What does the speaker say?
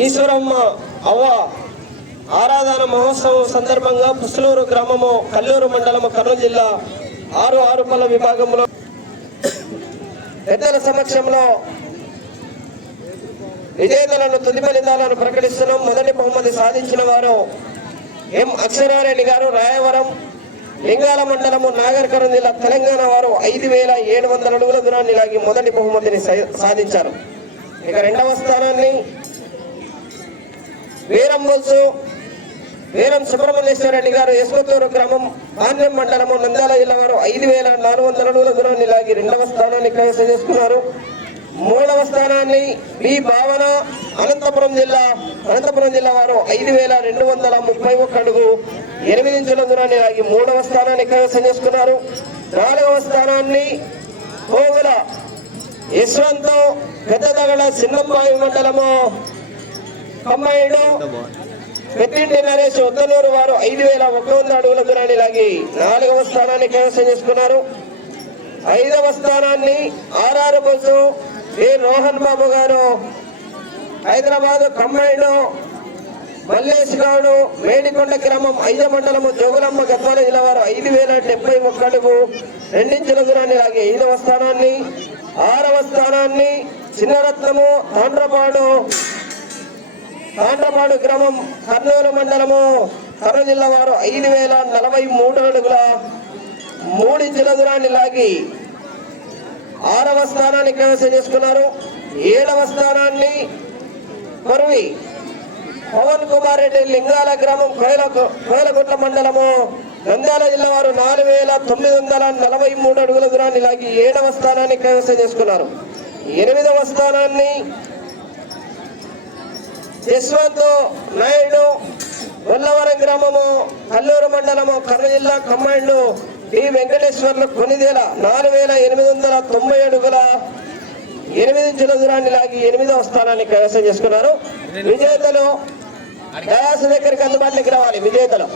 ఈశ్వరమ్మ అవ్వ ఆరాధన మహోత్సవం సందర్భంగా పుసలూరు గ్రామము కల్లూరు మండలము కర్నూలు జిల్లా ఆరు ఆరుపల్ల విభాగంలో పెద్దల సమక్షంలో విజేతలను తుది ఫలితాలను ప్రకటిస్తున్నాం. మొదటి బహుమతి సాధించిన వారు ఎం అక్షరారెడ్డి గారు రాయవరం లింగాల మండలము నాగరికరం జిల్లా తెలంగాణ వారు ఐదు వేల ఏడు వందల అడుగుల దూరాన్ని లాగి మొదటి బహుమతిని సా- సాధించారు. ఇక రెండవ స్థానాన్ని వీరం బొల్సు వీరం సుబ్రహ్మణ్యేశ్వర రెడ్డి గారు యశ్వతూరు గ్రామం ఆంధ్రం మండలము నంద్యాల జిల్లా వారు ఐదు వేల నాలుగు వందల అడుగుల దూరాన్ని లాగి రెండవ స్థానాన్ని కైవసం చేసుకున్నారు. మూడవ స్థానాన్ని బి భావన అనంతపురం జిల్లా అనంతపురం జిల్లా వారు ఐదు వేల రెండు వందల ముప్పై ఒక్క అడుగు ఎనిమిది ఇంచుల దూరాన్ని లాగి మూడవ స్థానాన్ని కైవసం చేసుకున్నారు. నాలుగవ స్థానాన్ని పోగుల యశ్వంత్ పెద్దదగడ చిన్నంబాయి మండలము కంబైండ్ పెద్దింటి నరేష్ ఉత్తనూరు వారు ఐదు వేల ఒక వంద అడుగుల దూరాన్ని లాగి నాలుగవ స్థానాన్ని కైవసం చేసుకున్నారు. ఐదవ స్థానాన్ని ఆర్ఆర్ బస్సు ఏ రోహన్ బాబు గారు హైదరాబాద్ కంబైండ్ మల్లేష్ గౌడు మేడికొండ గ్రామం ఐద మండలము జోగులమ్మ గద్వాల జిల్లా వారు ఐదు వేల డెబ్బై ఒక్క అడుగు రెండించుల దూరాన్ని లాగి ఐదవ స్థానాన్ని ఆరవ స్థానాన్ని చిన్నరత్నము తాండ్రపాడు తాండ్రపాడు గ్రామం కర్నూలు మండలము కర్నూలు జిల్లా వారు ఐదు వేల నలభై మూడు అడుగుల మూడించుల దూరాన్ని లాగి ఆరవ స్థానాన్ని కైవసం చేసుకున్నారు. ఏడవ స్థానాన్ని కొరవి పవన్ కుమార్ రెడ్డి లింగాల గ్రామం కోయల కోయలగుట్ల మండలము నంద్యాల జిల్లా వారు నాలుగు వేల తొమ్మిది వందల నలభై మూడు అడుగుల దూరాన్ని లాగి ఏడవ స్థానాన్ని కైవసం చేసుకున్నారు. ఎనిమిదవ స్థానాన్ని యశ్వంత్ నాయుడు గొల్లవరం గ్రామము కల్లూరు మండలము కర్ర జిల్లా కమాండ్ డి. వెంకటేశ్వర్లు కొనిదేల నాలుగు వేల ఎనిమిది వందల తొంభై అడుగుల ఎనిమిది ఇంచుల దూరాన్ని లాగి ఎనిమిదవ స్థానాన్ని కైవసం చేసుకున్నారు. విజేతలు డయాస్ దగ్గరికి అందుబాటులోకి రావాలి. విజేతలు.